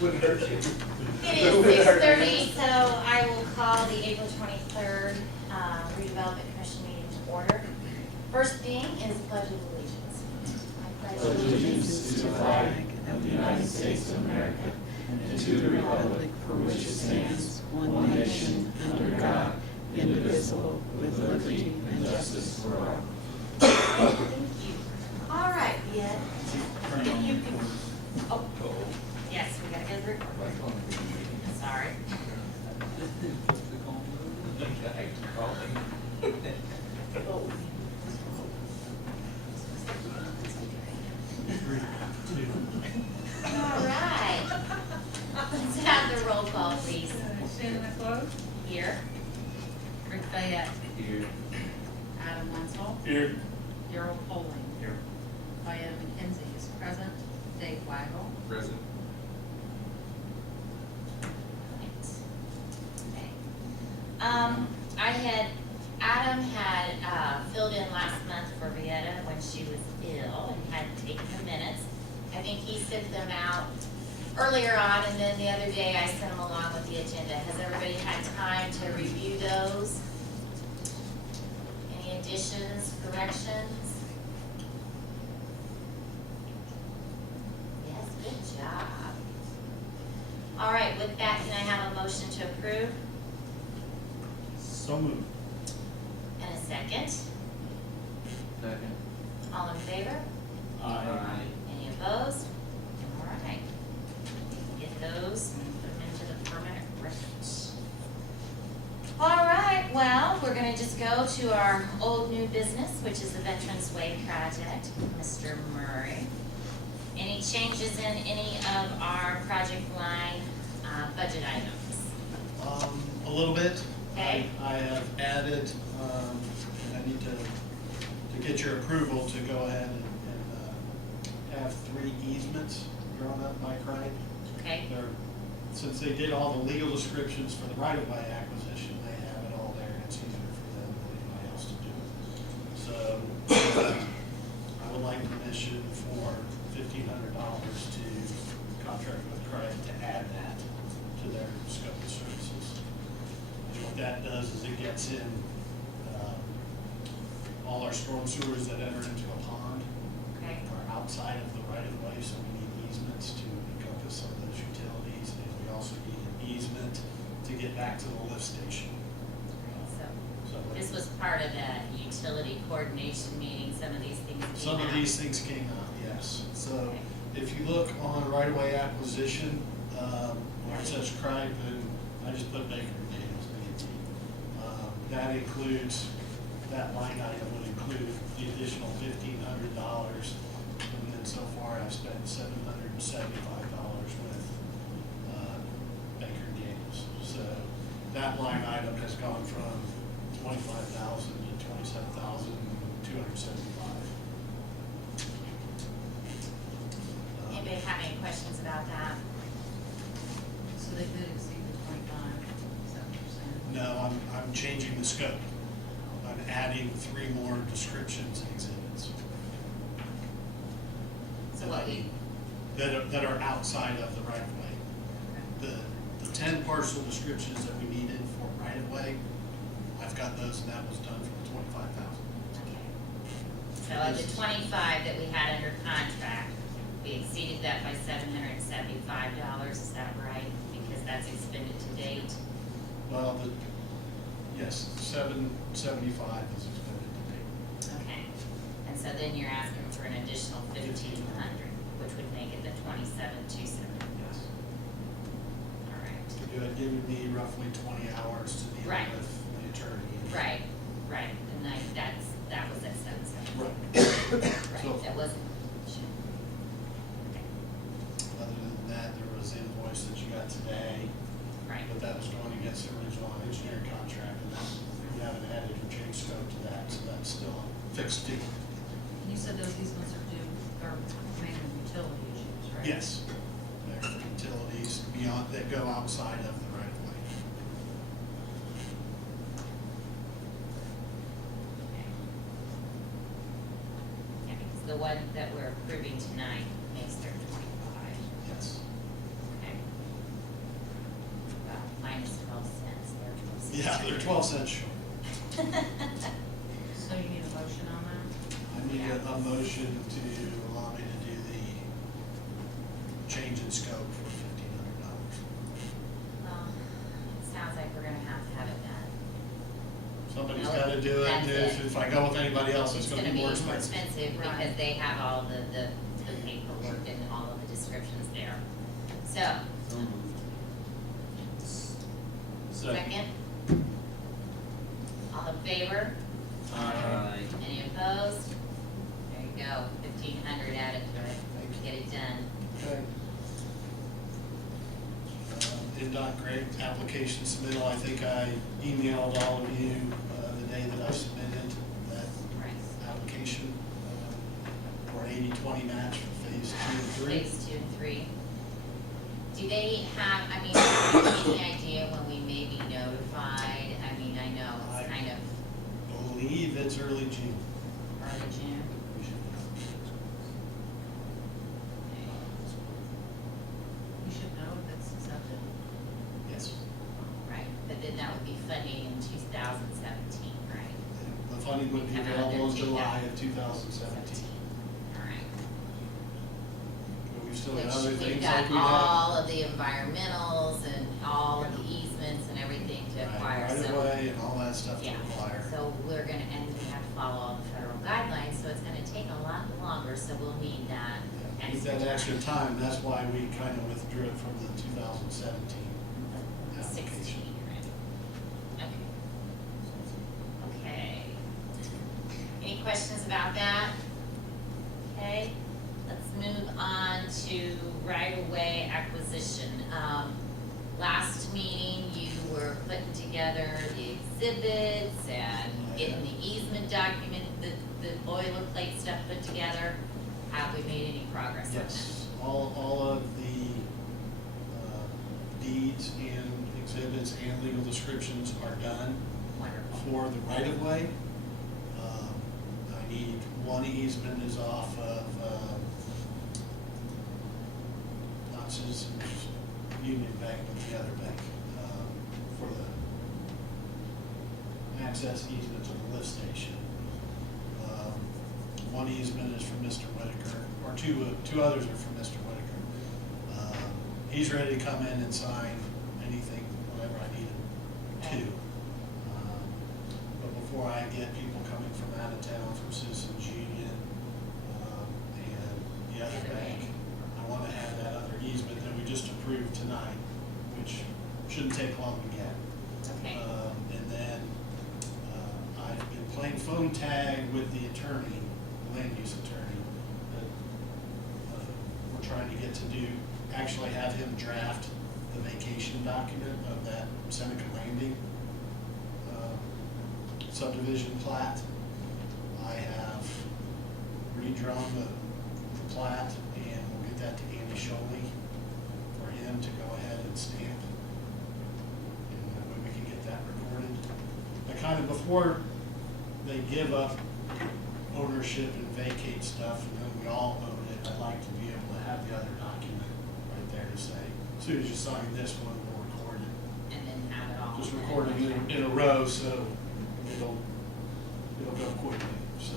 Wouldn't hurt you. It is 6:30, so I will call the April 23rd Redevelopment Commission meeting to order. First thing is Pledge of Allegiance. I pledge allegiance to the flag of the United States of America and to the republic for which it stands, one nation, under God, indivisible, with liberty and justice for all. Thank you. All right, yeah. If you can. Oh, yes, we gotta go through. Sorry. All right. Let's have the roll call, please. Shannon Close. Here. Rick Fayette. Here. Adam Wenzel. Here. Daryl Poling. Here. Diana McKenzie is present. Dave Waggle. Present. Okay. Adam had filled in last month for Vieta when she was ill and had taken the minutes. I think he sent them out earlier on, and then the other day I sent them along with the agenda. Has everybody had time to review those? Any additions, corrections? Yes, good job. All right, with that, can I have a motion to approve? So moved. And a second? Second. All in favor? Aye. Any opposed? All right. Get those and put them into the permanent records. All right, well, we're gonna just go to our old new business, which is the Veterans Way project. Mr. Murray. Any changes in any of our project line budget items? A little bit. Okay. I have added, and I need to get your approval to go ahead and have 3 easements drawn up by Craig. Okay. Since they did all the legal descriptions for the right-of-way acquisition, they have it all there, and it's easier for them than anybody else to do it. So I would like permission for $1,500 to contract with Craig to add that to their scope of services. And what that does is it gets in all our storm sewers that enter into a pond Okay. are outside of the right of way, so we need easements to encompass some of those utilities, and we also need an easement to get back to the lift station. So this was part of that utility coordination meeting, some of these things came Some of out. these things came out, yes. So if you look on right-of-way acquisition, where it says Craig, then I just put Baker and Daniels, B&D. That includes, that line item would include the additional $1,500. And then so far I've spent $775 with Baker and Daniels. So that line item has gone from $25,000 to $27,275. Anybody have any questions about that? So they did exceed the 25. Is that what you're saying? No, I'm changing the scope. I'm adding 3 more descriptions and exhibits So what we, that are outside of the right of way. Okay. The 10 parcel descriptions that we needed for right of way, I've got those, and that was done for $25,000. okay. So of the 25 that we had under contract, we exceeded that by $775, is that right? Because that's expended to date. Well, yes, 775 is expended to date. Okay. And so then you're asking for an additional 1,500, which would make it the 27,270. Yes. All right. You had given me roughly 20 hours to deal Right. with the attorney. Right, right. And that was at 770. Right. Right, So- that wasn't. Okay. Other than that, there was the invoice that you got today, Right. but that was going against the original engineering contract, and that, we haven't added or changed scope to that, so that's still a fixed fee. And you said those easements are due, are mainly utility issues, right? Yes, they're for utilities beyond, that go outside of the right of way. Yeah, because the one that we're approving tonight makes their 25. Yes. Okay. They're 12 cents short. So you need a motion on that? I need a motion to allow me to do the change in scope for $1,500. Well, it sounds like we're gonna have it done. Somebody's No, gotta do it, and that's it. if I go with anybody else, it's gonna be more expensive. Because Right. they have all the paperwork and all of the descriptions there. So, So moved. second? All in favor? Aye. Any opposed? There you go, 1,500 added to it, get it done. Okay. INDOT grant application submittal, I think I emailed all of you, the day that I submitted that Right. application, for an 80-20 match for phase 2 and 3. Phase 2 and 3. Do they have, I mean, any idea when we may be notified? I mean, I know it's kind of Believe it's early June. early June. We should know. You should know if it's accepted. Yes. Right, but then that would be funding in 2017, right? The funding would be Come out available in there, July of 2017. All right. But we've still got Which other we've things got like we have. all of the environmentals and all of the easements and everything to acquire, Right so. away and all that stuff to Yeah, acquire. so we're gonna, and we have to follow all the federal guidelines, so it's gonna take a lot longer, so we'll need that Yeah, Need extra that extra time. time, that's why we kind of withdrew it from the 2017. 16, right? Okay. Okay. Any questions about that? Okay, let's move on to right-of-way acquisition. Last meeting, you were putting together the exhibits and getting the easement document, the boilerplate stuff put together. Have we made any progress on that? Yes, all of the deeds and exhibits and legal descriptions are done Wonderful. for the right-of-way. I need one easement is off of, not Citizens Union Bank, but the other bank, for the access easement to the lift station. One easement is from Mr. Whitaker, or two others are from Mr. Whitaker. He's ready to come in and sign anything, whatever I need him to. But before I get people coming from out of town, from Citizens Union, and the other bank, I wanna have that other easement that we just approved tonight, which shouldn't take long to get. Okay. And then, I've been playing phone tag with the attorney, the land use attorney, that, we're trying to get to do, actually have him draft the vacation document of that Seneca Landing, subdivision plat. I have redrawn the plat, and we'll get that to Andy Sholey for him to go ahead and stamp. And that way we can get that recorded. I kind of, before they give up ownership and vacate stuff, and then we all own it, I'd like to be able to have the other document right there to say, as soon as you sign this one, we'll record it. And then have it all. Just record it in a row, so it'll go quickly, so.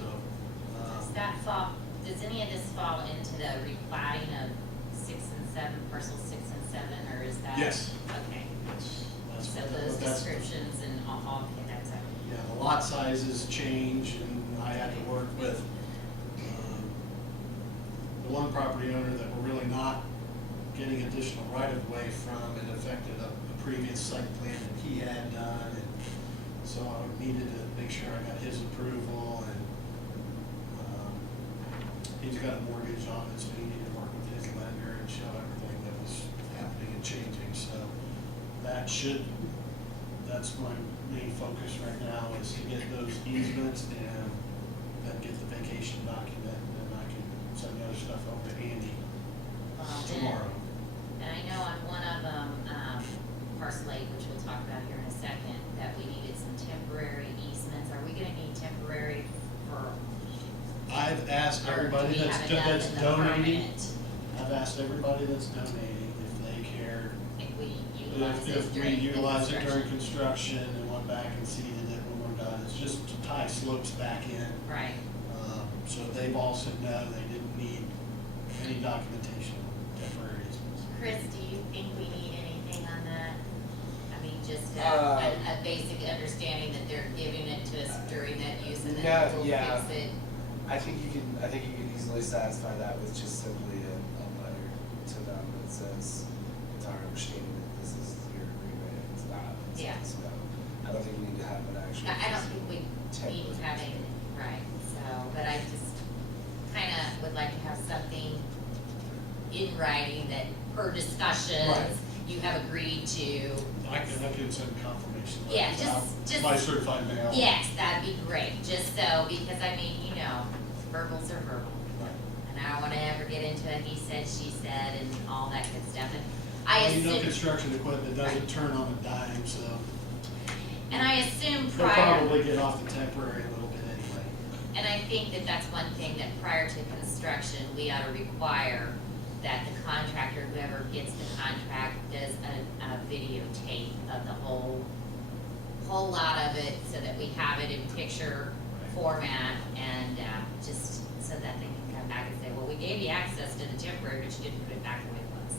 Does that fall, does any of this fall into the replatting of 6 and 7, parcel 6 and 7, or is that? Yes. Okay, That's so what- those that's- descriptions and all, okay, that's it. Yeah, the lot sizes change, and I had to work with, the one property owner that we're really not getting additional right-of-way from. It affected a previous site plan that he had done, and so I needed to make sure I got his approval, and, he's got a mortgage on it, so he needed to work with his lender and show everything that was happening and changing, so that's my main focus right now, is to get those easements and then get the vacation document, and I can send the other stuff over to Andy tomorrow. And I know on one of them, Parcel 8, which we'll talk about here in a second, that we needed some temporary easements. Are we gonna need temporary for? I've asked or do everybody we that's have enough in the donating, permanent? I've asked everybody that's donating if they daycare. If we utilize it If we during utilize it during construction. construction and went back and seeded it when we're done, it's just to tie slopes back in. Right. So they've all said no, they didn't need any documentation on temporary easements. Chris, do you think we need anything on that? I mean, just a basic understanding that they're giving it to us during that use and then we'll Yeah. fix it. I think you can easily satisfy that with just simply a letter to them that says, it's our understanding that this is your agreement, and it's not. Yeah. So, I don't think we need to have an actual. No, I don't think we need template. having, right, so, but I just kinda would like to have something in writing that per discussions, Right. you have agreed to. I can send confirmation Yeah, letters out just- by certified mail. Yes, that'd be great, just so, because I mean, you know, verbals are verbal. Right. And I don't wanna ever get into a he said, she said, and all that good stuff, and Well, you know, assume, construction equipment doesn't turn on a dime, so and I assume they'll prior. probably get off the temporary a little bit anyway. And I think that that's one thing that prior to construction, we ought to require that the contractor, whoever gets the contract, does a videotape of the whole lot of it, so that we have it in picture format, and, just so that they can come back and say, well, we gave you access to the temporary, but you didn't put it back the way it was.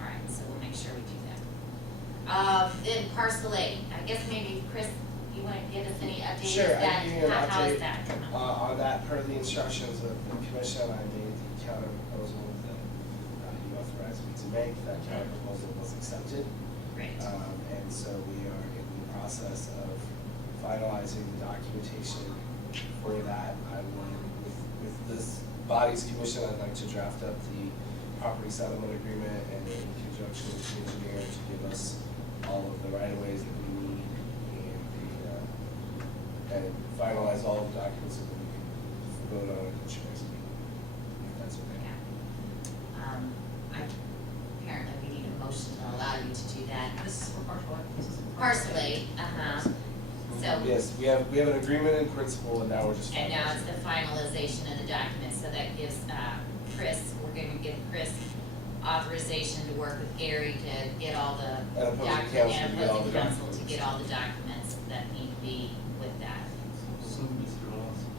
All right, so we'll make sure we do that. Then parcel A, I guess maybe Chris, you wanna give us any updates? Sure, I That- can give you an how is update. that coming? On that, per the instructions of the commission, I made the counter proposal that you authorized me to make. That counter proposal was accepted. Great. And so we are in the process of finalizing the documentation for that. I would, with this body's commission, I'd like to draft up the property settlement agreement and in conjunction with the engineer to give us all of the right-of-ways that we need and finalize all of the documents so that we can vote on it at the next meeting, if that's okay. Apparently we need a motion to allow you to do that. This is for partial, this is for. Parsley, so, Yes, we have an agreement in principle, and now we're just. and now it's the finalization of the document, so that gives, Chris, we're gonna give Chris authorization to work with Gary to get all the And opposing documents, counsel and to get all the opposing counsel to documents. get all the documents that need to be with that, So Mr. Lawson,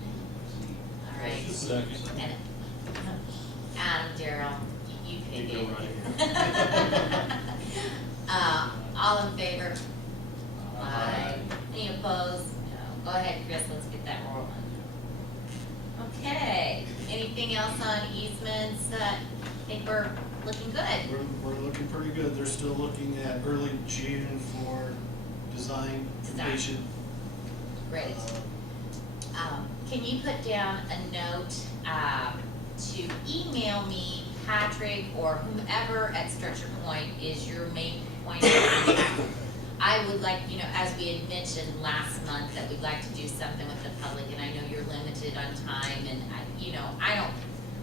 all right? Second. And, Adam, Daryl, you pick You it. go right All in favor? Aye. Any opposed? No. Go ahead, Chris, let's get that rolling. Okay, anything else on easements? I think we're looking good. We're looking pretty good. They're still looking at early June for design completion. Great. Can you put down a note, to email me, Patrick, or whomever at Structure Point is your main point of contact? I would like, you know, as we had mentioned last month, that we'd like to do something with the public, and I know you're limited on time, and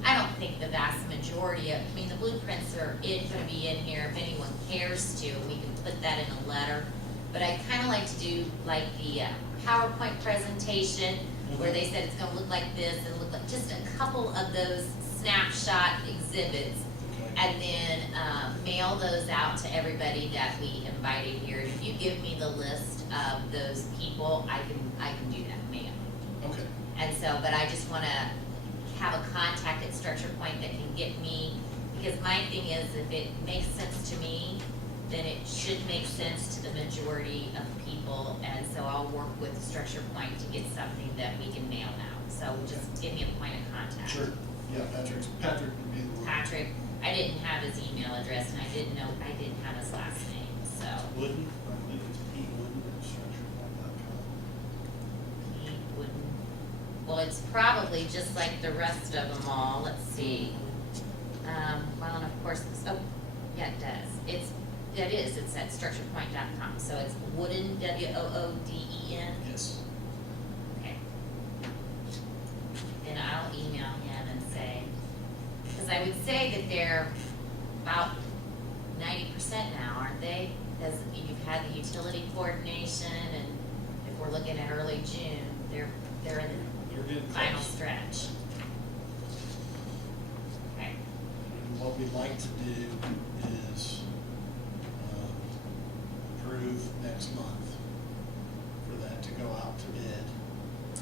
I don't think the vast majority of, I mean, the blueprints are gonna be in here if anyone cares to, we can put that in a letter. But I kinda like to do like the PowerPoint presentation, where they said it's gonna look like this, and look like, just a couple of those snapshot exhibits. Okay. And then, mail those out to everybody that we invited here. And if you give me the list of those people, I can do that mail. Okay. And so, but I just wanna have a contact at Structure Point that can get me, because my thing is, if it makes sense to me, then it should make sense to the majority of people. And so I'll work with Structure Point to get something that we can mail out. So just give me a point of contact. Sure. Yeah, Patrick would be the one. Patrick, I didn't have his email address, and I didn't have his last name, so. Wooden, I believe it's Pete Wooden at structurepoint.com. He wouldn't, well, it's probably just like the rest of them all, let's see. Well, and of course, oh, yeah, it does, it's at structurepoint.com, so it's Wooden, W-O-O-D-E-N, Yes. okay. Then I'll email him and say, because I would say that they're about 90% now, aren't they? Because you've had the utility coordination, and if we're looking at early June, they're in They're the getting final close. stretch. Okay, And what we'd like to do is next month for that to go out to bid.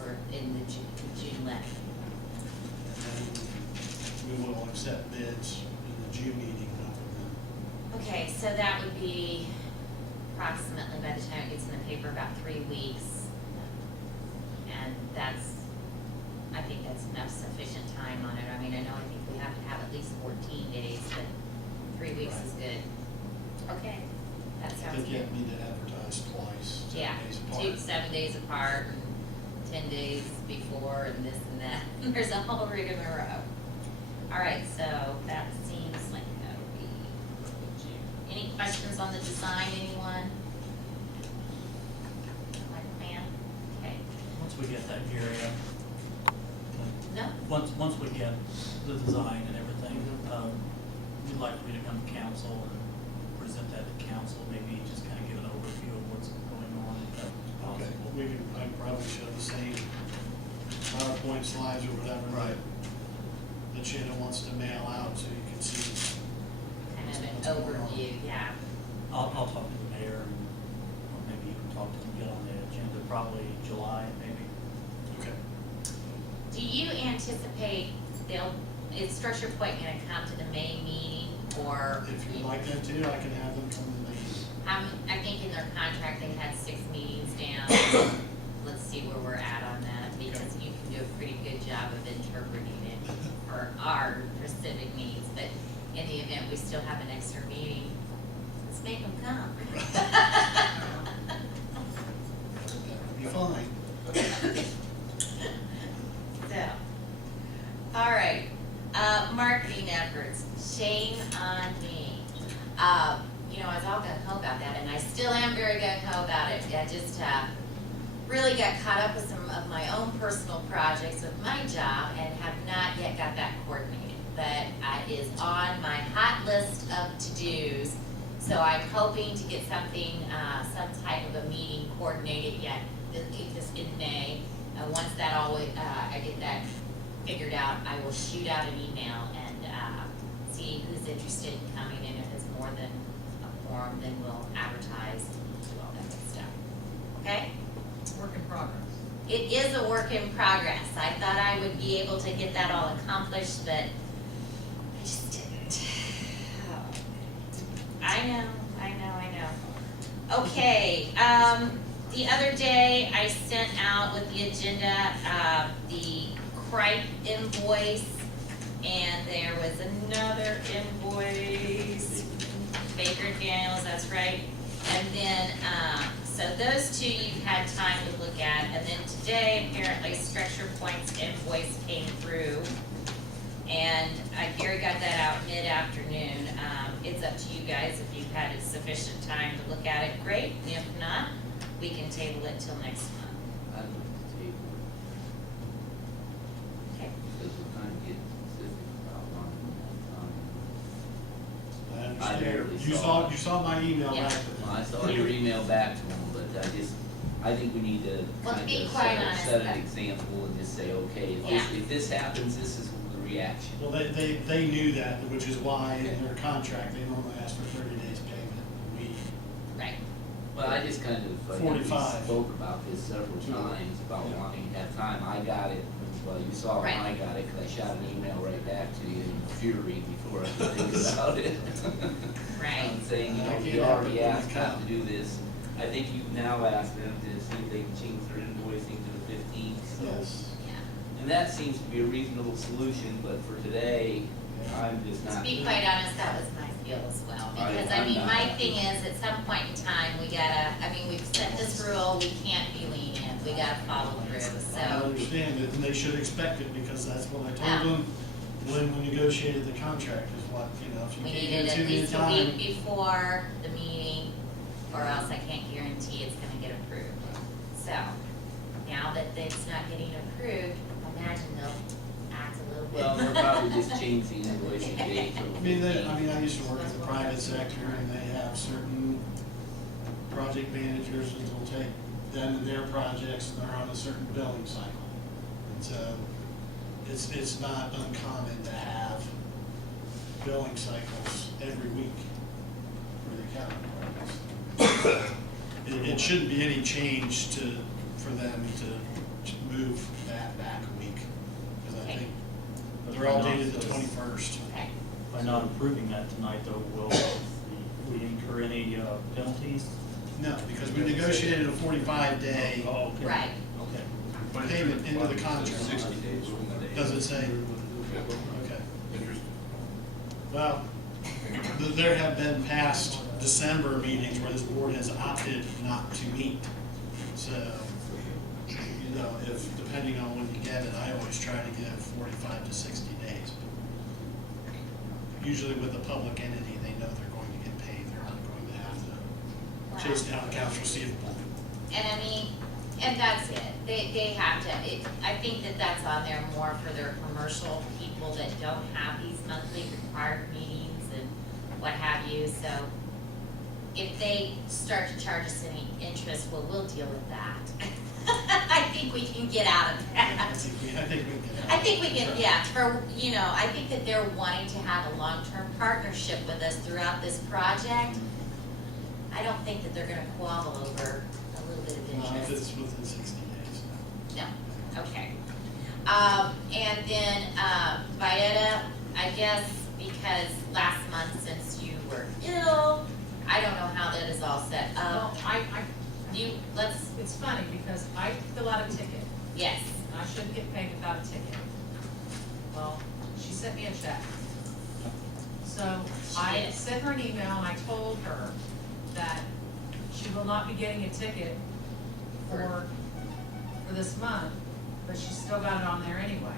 Or in the June levy. And then we will accept bids in the June meeting and open them. Okay, so that would be approximately, by the time it gets in the paper, about 3 weeks. And that's, I think that's enough sufficient time on it. I mean, I think we have to have at least 14 days, but 3 weeks is good. Okay, that I sounds think you good. need to advertise twice, 7 Yeah, days apart. 7 days apart and 10 days before and this and that. There's a whole rigmarole. All right, so that seems like that'll be June. Any questions on the design, anyone? Like plan? Okay. Once we get that area, No? once we get the design and everything, we'd like for you to come to council and present that to council, maybe just kind of give an overview of what's going on, if that's Okay, possible. I can probably show the same PowerPoint slides or whatever. Right. That Shannon wants to mail out so you can see. Kind of an what's going on. overview, yeah. I'll talk to the mayor, and or maybe you can talk to them, get on the agenda, probably July, maybe. Okay. Do you anticipate is Structure Point gonna come to the May meeting, or? If you'd like them to, I can have them come to the meeting. I think in their contract, they had 6 meetings down. Let's see where we're at on that, because you can do a pretty good job of interpreting it for our specific needs, but in the event we still have an extra meeting, let's make them come. That'd be fine. So, all right, marketing efforts, shame on me. I was all gung-ho about that, and I still am very gung-ho about it. I just really got caught up with some of my own personal projects with my job and have not yet got that coordinated. But it is on my hot list of to-dos, so I'm hoping to get something, some type of a meeting coordinated yet this in May. Once that I get that figured out, I will shoot out an email and see who's interested in coming in. If it's more than a quorum, then we'll advertise and do all that good stuff. Okay? Work in progress. It is a work in progress. I thought I would be able to get that all accomplished, but I just didn't. I know. Okay, the other day I sent out with the agenda, the Cripe invoice, and there was another invoice, Baker Daniels, that's right. And then, so those two you've had time to look at, and then today apparently Structure Point's invoice came through. And Gary got that out mid-afternoon. It's up to you guys if you've had sufficient time to look at it, great. If not, we can table it till next month. I'd look at the table, Okay. because we're trying to get specific about I one. understand. barely saw it. You saw my email Yeah. back to them. Well, I saw your email back to them, but I think we need to Well, to kind be of quite honest, set an example and just say, okay, Yeah. if this happens, this is the reaction. Well, they knew that, which is why in their contract, they normally ask for 30 days payment. We, Right. Well, I just kind of, I think we 45. spoke about this several times, about Yeah. wanting to have time. I got it, well, you saw when Right. I got it, because I shot an email right back to you in fury before I could think about it. Right. I'm saying, I we can't already have it asked them to do this. I think you've now asked them to see if they can change their invoicing to the 15th, so. yes. Yeah. And that seems to be a reasonable solution, but for today, I'm just To not. be quite honest, that was my feel as well, because I'm not my happy. thing is, at some point in time, we've set this rule, we can't be lenient, we gotta follow through, I so. understand it, and they should expect it, because that's what I Yeah. told them when we negotiated the contract, is what, if you We can't needed at guarantee me a least a week time. before the meeting, or else I can't guarantee it's gonna get approved. So, now that it's not getting approved, imagine they'll act a little bit. Well, they'll probably just change the invoicing date from I mean, 15th. I used to work in the private sector, and they have certain project managers that will take them and their projects, and they're on a certain billing cycle. And so, it's not uncommon to have billing cycles every week for the accounting departments. it shouldn't be any change for them to move that back a week, because I Okay. think But they're all by not- dated the 21st. Okay. By not approving that tonight, though, will we incur any penalties? No, because we negotiated a 45-day Oh, okay. Right. Okay. payment into the contract. 60 days from the day. Does it say? Okay. Well, there have been past December meetings where this board has opted not to meet. So, you know, if, depending on when you get it, I always try to give 45 to 60 days. Usually with a public entity, they know they're going to get paid. They're not going to have to chase down accounts receivable. And I mean, and that's it, they have to, I think that that's on there more for their commercial people that don't have these monthly required meetings and what have you, so if they start to charge us any interest, well, we'll deal with that. I think we can get out of I that. think we can. I think we can, yeah, for, you know, I think that they're wanting to have a long-term partnership with us throughout this project. I don't think that they're gonna quabble over a little bit of If interest. it's within 60 days. No, okay. And then, Vieta, I guess because last month since you were ill, I don't know how that is all set Well, up. Let's, it's funny because I fill out a ticket. yes, And I shouldn't get paid without a ticket. Well, she sent me a check. So I did. sent her an email and I told her that she will not be getting a ticket for this month, but she's still got it on there anyway.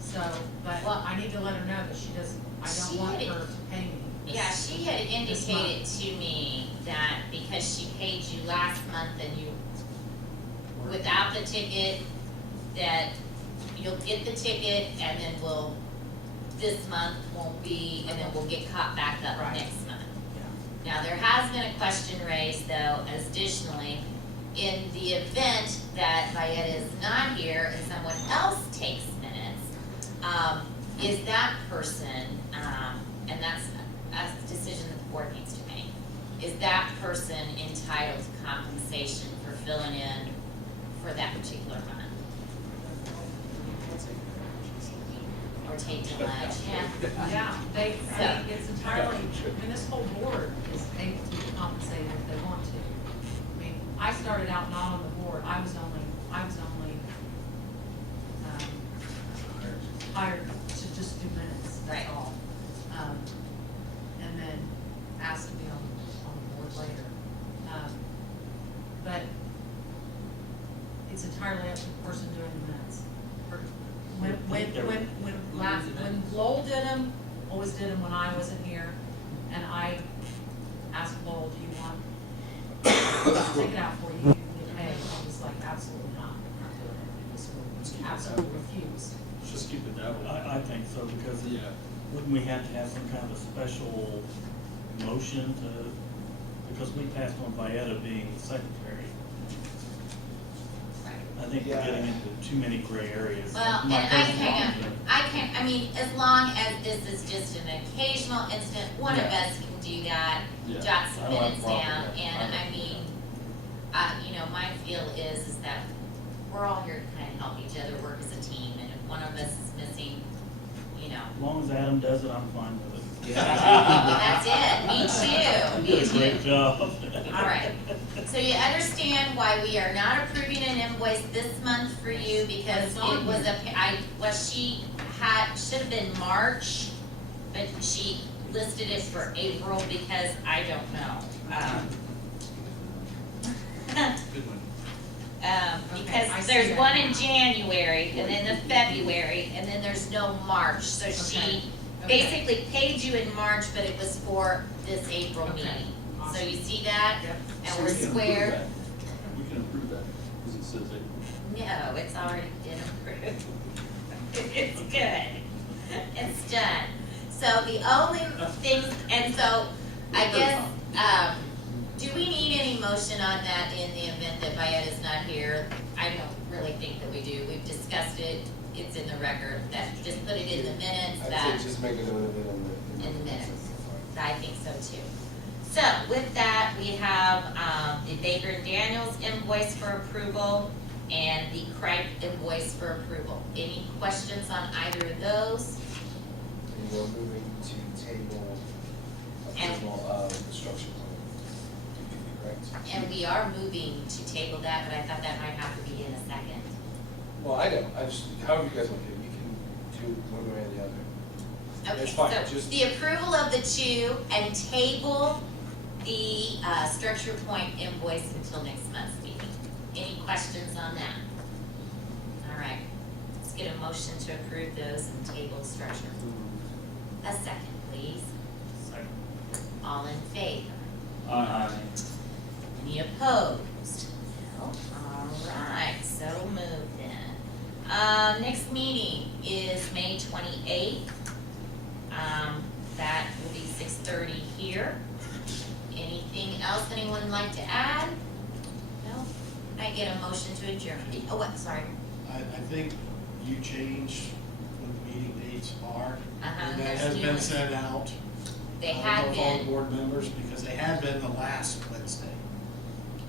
So, but Well- I need to let her know that she doesn't, I She don't want had- her to pay me. yeah, she had this indicated to me that because she paid you last month and you, without the ticket, that you'll get the ticket and then this month won't be, and then we'll get caught back up Right. next month. Yeah. Now, there has been a question raised, though, additionally, in the event that Vieta is not here and someone else takes minutes, is that person, and that's a decision that the board needs to make, is that person entitled to compensation for filling in for that particular month? Or take the lunch, yeah? Yeah, I So- mean, it's entirely, I mean, this whole board is able to be compensated if they want to. I mean, I started out not on the board, I was only, hired to just do minutes, Right. that's all. And then asked to be on the board later. But it's entirely up to the person doing the minutes. When Lowell did them, always did them when I wasn't here, and I asked Lowell, do you want, I'll take it out for you, you can get paid, he was like, absolutely not, I'm not doing it, he just absolutely refused. Just keep it that way. I think so, because wouldn't we have to have some kind of a special motion because we passed on Vieta being the secretary. I think we're getting into too many gray areas. Well, and My I personal opinion. I mean, as long as this is just an occasional incident, one of Yeah. us can do that, Yeah. jot some I don't have a minutes problem down, with that. and I mean, you know, my feel is that we're all here to kind of help each other work as a team, and if one of us is missing, you know, As long as Adam does it, I'm fine with it. that's it, me too, You me did a great too. job. All right, so you understand why we are not approving an invoice this month for you, because It's on it was here. she should have been March, but she listed it for April because I don't know. Good one. Okay, Because I see there's that one now. in January, and then the February, and then there's no March, so Okay, she okay. basically paid you in March, but it was for this April Okay, meeting. So awesome. you see that? Yep. And So we're we can approve square. that. We can approve that, because it says April. No, it's already been approved. It's good. It's done. So the only things, and so I guess, do we need any motion on that in the event that Vieta's not here? I don't really think that we do. We've discussed it. It's in the record. That, just put it in the minutes I'd that. say just make a note of it in the. In the minutes. I think so too. So with that, we have, the Baker and Daniels invoice for approval, and the Cripe invoice for approval. Any questions on either of those? And we're moving to table And- approval of the structure plan, correct? And we are moving to table that, but I thought that might have to be in a second. Well, I know, I just, however you guys want to do it, you can do one way or the other. Okay, It's fine, so just- the approval of the two and table the, structure point invoice until next month's meeting. Any questions on that? All right, let's get a motion to approve those and table structure. A second, please. Second. All in favor? Aye. Any opposed? No? All right, so moved then. Next meeting is May 28th. That will be 6:30 here. Anything else anyone would like to add? No? I get a motion to adjourn. Oh, what, sorry. I think you changed what the meeting dates are. Uh-huh, And that there's has new been ones. sent out. They I don't had know if all the been, board members, because they had been the last Wednesday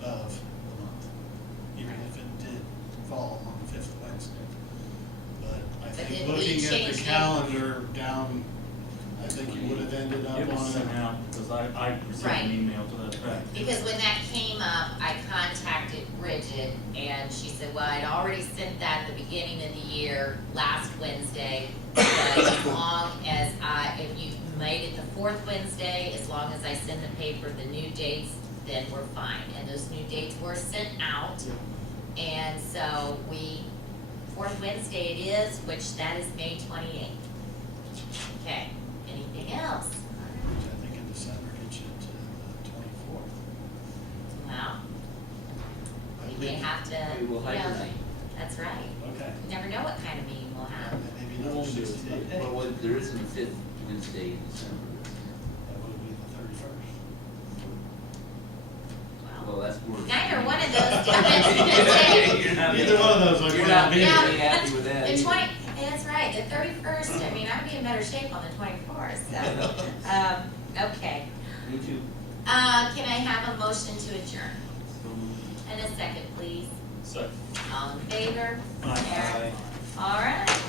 of the month, even if it did fall on the 5th Wednesday. But I But think then we looking at changed the it. calendar down, I think you would have ended up It was on sent a. out because I received Right. an email to that effect. because when that came up, I contacted Bridget, and she said, well, I'd already sent that at the beginning of the year, last Wednesday, but as long as if you made it the 4th Wednesday, as long as I send the paper the new dates, then we're fine. And those new dates were sent out, and so 4th Wednesday it is, which that is May 28th. Okay, anything else? I think in December gets you to the 24th. Well, I we may think- have to, We will you know, hibernate. that's right. Okay. You never know what kind of meeting we'll have. Maybe We'll another do it. 60-day. Well, there isn't a fifth Wednesday in December. That would be the 31st. Well, that's more. Neither one of those days. You're not Either one of those are You're gonna not be. gonna Yeah, be happy with that. The either. 20, that's right, the 31st, I mean, I'd be in better shape on the 24th, so, okay. Me too. Can I have a motion to adjourn? And a second, please. Second. All in favor? Aye. All right,